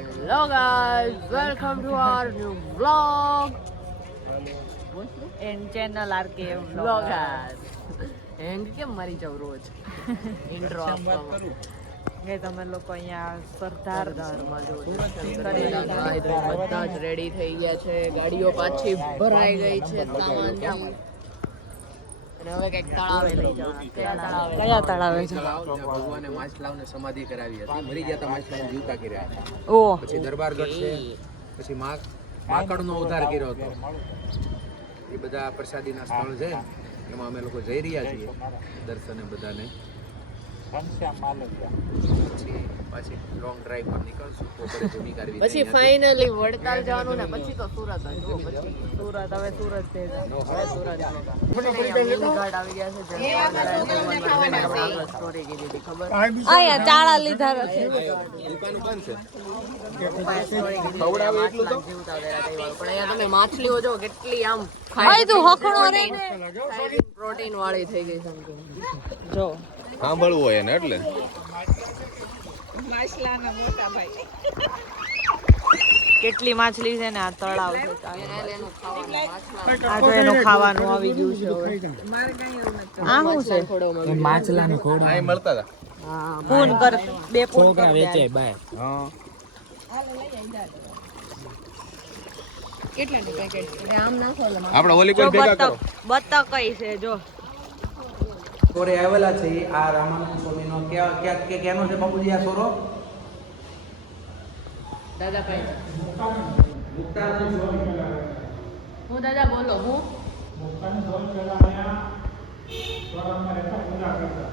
Hello guys, welcome to our new vlog in channel RKM vloggers. હેંગ કેમ મારી જાવ રોજ ઇન્ટ્રો આપવા કે તમે લોકો અહીંયા સરદારમાં જો બધા જ રેડી થઈ ગયા છે. ગાડીઓ પાછી ભરાઈ ગઈ છે સામાનથી. અને હવે કઈક તળાવે લઈ જવાના. કયા તળાવે છે? ભગવાને માછલાઓને સમાધિ કરાવી હતી. મરી ગયા હતા માછલાઓને જીવતા કર્યા હતા. ઓહ, પછી દરબારગઢ છે, પછી માકડનો ઉદ્ધાર કર્યો હતો. એ બધા પ્રસાદીના સ્થળ છે, એમાં અમે લોકો જઈ રહ્યા છીએ દર્શને બધાને. પછી લોંગ ડ્રાઈવ પર નીકળશું. પછી ફાઇનલી વડતાલ જવાનું ને પછી તો સુરત જ. પછી સુરત હવે સુરત છે. ઘાટ આવી ગયા છે. સ્ટોરી કીધી હતી ખબર? અહીંયા ચાળા લીધા છે. દુકાન બંધ છે. પણ અહીંયા તમે માછલીઓ જો કેટલી આમ ભાઈ તું હખણો રે પ્રોટીન વાળી થઈ ગઈ છે. જો સાંભળવું હોય ને એટલે માછલાના મોટા ભાઈ કેટલી માછલી છે ને આ તળાવ છે. આ જો એનું ખાવાનું આવી ગયું છે હવે. આ શું છે? માછલાનો ખોડો અહીં મળતા હતા. પૂન કર બે પૂન કર વેચાય બાય. હા કેટલાની પેકેટ આમ નાખો એટલે આપણે ઓલી જો કોઈ ભેગા કરો. બતક કઈ છે જો સોરે આવેલા છે આ રામાનંદ સ્વામીનો ક્યાંનો છે બાપુજી આ સોરો? દાદા કઈ મુક્તાનંદ સ્વામી. હું દાદા બોલો હું મુક્તાનંદ સ્વામી પહેલા અહીંયા સ્વરામમાં રહેતા પૂજા કરતા.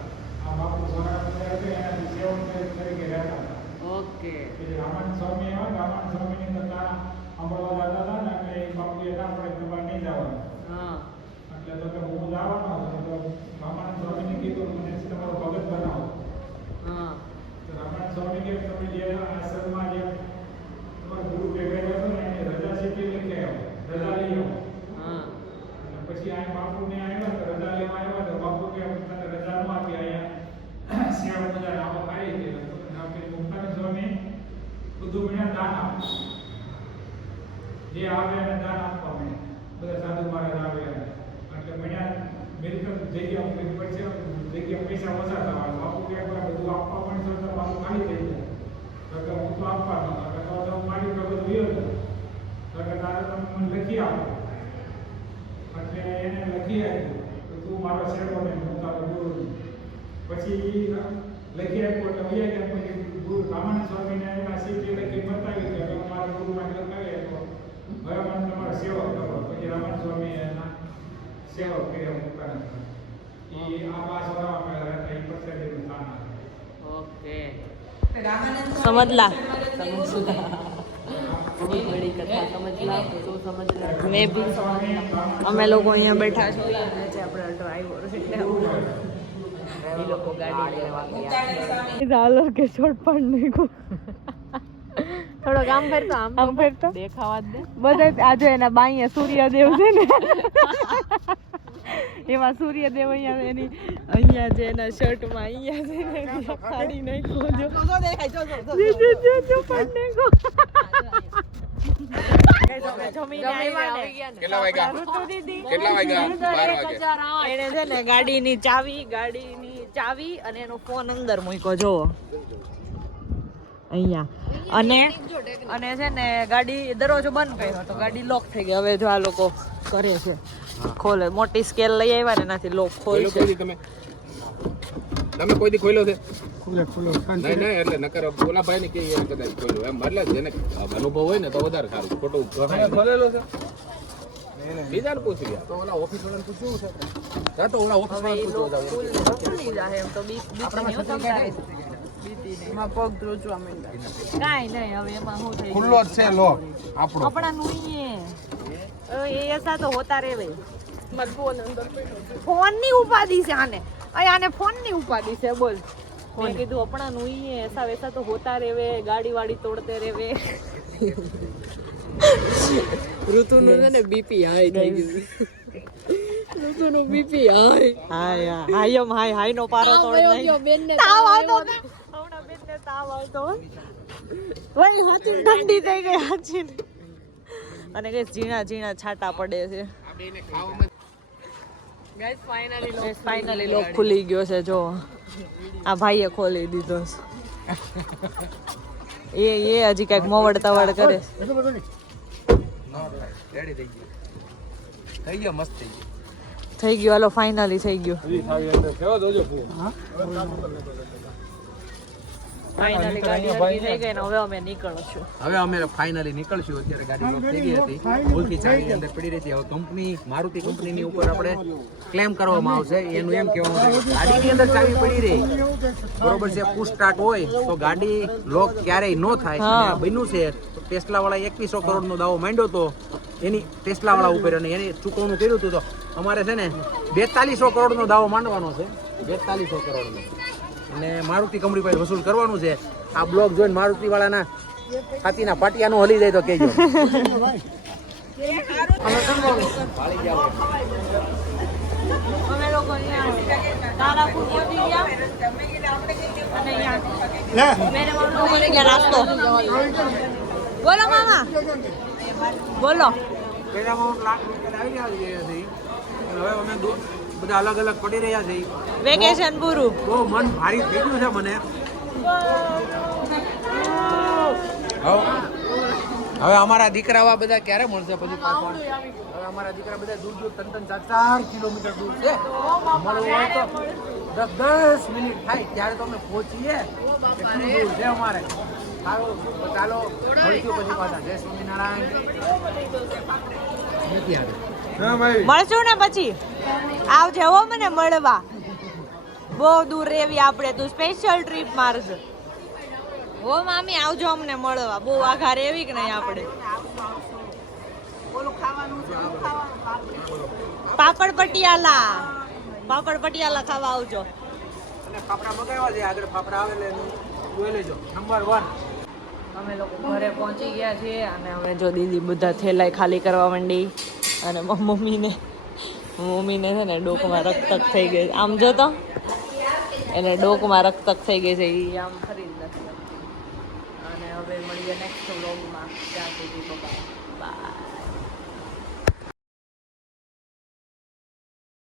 આ બાપુ સ્વરામ એના સેવક તરીકે રહેતા હતા. ઓકે એટલે રામાનંદ સ્વામી એવા રામાનંદ સ્વામીની કથા સાંભળવા જતા હતા ને એટલે એ બાપુએ ના પડે તમારે નહીં જવાનું. હા એટલે તો કે હું જવાનો હતો તો રામાનંદ સ્વામીને કીધું મને તમારો ભગત બનાવો. હા તો રામાનંદ સ્વામી કે તમે જે આશ્રમમાં જે તમારો ગુરુ ભેગા હતો ને એની રજા સીટી લઈને આવ્યો, રજા લઈ આવ્યો. હા અને પછી આ બાપુને આવ્યા તો રજા લેવા આવ્યા તો બાપુ કે તને રજા ન આપી અહીંયા સેવ બધા આવો ખાઈ ગયો. આપણે મુક્તાનંદ સ્વામી બધું મને દાન આપે. જે આવે એને દાન આપવા મને બધા સાધુ મહારાજ આવે એટલે મને મિલકત જગ્યા પછી જગ્યા પૈસા ઓછા થવા. બાપુ કે બધું આપવા પણ તો મારું ખાલી થઈ જાય તો હું તો આપવાનો તો મારી બધું વ્યવ તો કે તારે તમે મને લખી આપો. એટલે એને લખી આપ્યું તો તું મારો સેવક ને હું તારો ગુરુ. પછી લખી આપ્યો એટલે વૈયા ગયા. પછી ગુરુ રામાનંદ સ્વામીને એના સીટી લખી બતાવી કે હું મારા ગુરુમાં લખાવી આપ્યો. હવે મને તમારો સેવક કરો. પછી રામાનંદ સ્વામી એના સેવક કર્યા મુક્તાનંદ. એ આ બા સોરામાં રહેતા એ પ્રસાદીનું સ્થાન આવે. ઓકે સમજલા બડી કથા સમજલા તું સમજલા મે બી અમે લોકો અહીંયા બેઠા છીએ. છે આપણા ડ્રાઈવર એટલે એ લોકો ગાડી લેવા ગયા. ઝાલર કે છોડ પણ નહીં કો થોડો કામ ફેરતો આમ ફેરતો દેખાવા જ દે. બધા આજે એના બાઈએ સૂર્યદેવ છે ને એમાં સૂર્યદેવ અહીંયા એની અહીંયા જે એના શર્ટમાં અહીંયા છે ને ખાડી નાખ્યો જો જો પણ નાખો. જમીને આવ્યા ને કેટલા વાગ્યા? ઋતુ દીદી કેટલા વાગ્યા? 12 વાગ્યા. એને છે ને ગાડીની ચાવી અને એનો ફોન અંદર મૂક્યો જોવો અહીંયા. અને છે ને ગાડી દરવાજો બંધ કર્યો તો ગાડી લોક થઈ ગઈ. હવે જો આ લોકો કરે છે ખોલે. મોટી સ્કેલ લઈ આવ્યા ને એનાથી લોક ખોલ્યો ખોલશે. કોઈ દી તમે કોઈ દી ખોલ્યો છે? ખુલ્લે નહીં એટલે નકર ઓલા ભાઈ ને કે કદાચ ખોલ્યો એમ. એટલે જેને અનુભવ હોય ને તો વધારે સારું. ખોટું ખોલેલો છે બીજાને પૂછી ગયા તો ઓલા ઓફિસ વાળાને પૂછ્યું છે. હા તો ઓલા ઓફિસ વાળાને પૂછવા જાવ. ખુલી જાય એમ તો બીક નહીં હોતી. એમાં પગ ધ્રુજવા માંડ્યા. કાંઈ નહીં હવે એમાં શું થઈ ખુલ્લો જ છે લો આપણો. આપણાનું એ એસા તો હોતા રેવે. મારો ફોન અંદર ફોન ની ઉપાધિ છે આને. આને ફોન ની ઉપાધિ છે બોલ. મેં કીધું આપણાનું એસા વૈસા તો હોતા રેવે. ગાડી વાડી તોડતે રેવે. ઋતુનું છે ને બીપી હાઈ થઈ ગયું. ઋતુનું બીપી હાઈ હાય નો પારો તોડ ગયો બેનને તાવ આવતો હમણાં બેનને તાવ આવતો વળી હાચી ઠંડી થઈ ગઈ હાચી અને કઈ ઝીણા ઝીણા છાટા પડે છે આ બેને ખાવામાં ગાઈસ ફાઇનલી લોક ખુલી ગયો છે જો આ ભાઈએ ખોલી દીધો છે એ હજી કઈક મોવડ તવડ કરે રેડી થઈ ગયો મસ્ત થઈ ગયો થઈ ગયું હાલો ફાઇનલી થઈ ગયું ફાઇનલી ગાડી હરખી થઈ ગઈ ને હવે અમે નીકળશું હવે અમે ફાઇનલી નીકળશું અત્યારે ગાડી લોક થઈ ગઈ હતી ભૂલથી ચાવી અંદર પડી રહી હતી હવે કંપની મારુતિ કંપનીની ઉપર આપણે ક્લેમ કરવામાં આવશે એનું એમ કહેવાનું છે કે ગાડીની અંદર ચાવી પડી રહી બરોબર છે પુશ સ્ટાર્ટ હોય તો ગાડી લોક ક્યારેય ન થાય અને આ બન્યું છે તો ટેસ્લા વાળા 2100 કરોડનો દાવો માંડ્યો તો એની ટેસ્લા વાળા ઉપર અને એને ચૂકવણું કર્યું હતું તો અમારે છે ને 4200 કરોડનો દાવો માંડવાનો છે 4200 કરોડનો અને મારુતિ કંપની પાસે વસૂલ કરવાનું છે આ બ્લોગ જોઈને મારુતિ વાળાના છાતીના પાટિયાનું હલી જાય તો કહેજો અમે લોકો અહીંયા તારાપુર પહોંચી ગયા અને અહીંયા મેરે મામલો કરી ગયા નાસ્તો બોલો મામા બોલો પેલા લાખ રૂપિયા આવી રહ્યા છે અને હવે અમે બધા અલગ અલગ પડી રહ્યા છે વેકેશન પૂરું બહુ મન ભારી થઈ ગયું છે મને હવે અમારા દીકરાઓ આ બધા ક્યારે મળશે પછી પાછા હવે અમારા દીકરા બધા દૂર દૂર 3-4 કિલોમીટર દૂર છે મળવું હોય તો 10 મિનિટ થાય ત્યારે તો અમે પહોંચીએ એટલું દૂર છે અમારે સારું ચાલો મળીશું પછી પાછા જય સ્વામિનારાયણ નથી આવે મળશું ને પછી આવજે હો મને મળવા બહુ દૂર રેવી આપણે તું સ્પેશિયલ ટ્રીપ મારજે હો મામી આવજો અમને મળવા બહુ આઘા રેવી કે નહીં આપણે પાપડ પટિયાલા ખાવા આવજો અને ફાફડા મગાવ્યા છે આગળ ફાફડા આવે એટલે જોઈ લેજો નંબર 1 અમે લોકો ઘરે પહોંચી ગયા છીએ અને હવે જો દીદી બધા થેલાય ખાલી કરવા માંડી અને મમ્મીને છે ને ડોકમાં રક્તક થઈ ગઈ આમ જો તો એને ડોકમાં રક્તક થઈ ગઈ છે એ આમ ખરીદ નથી અને હવે મળીએ નેક્સ્ટ વ્લોગમાં ત્યાં સુધી બાય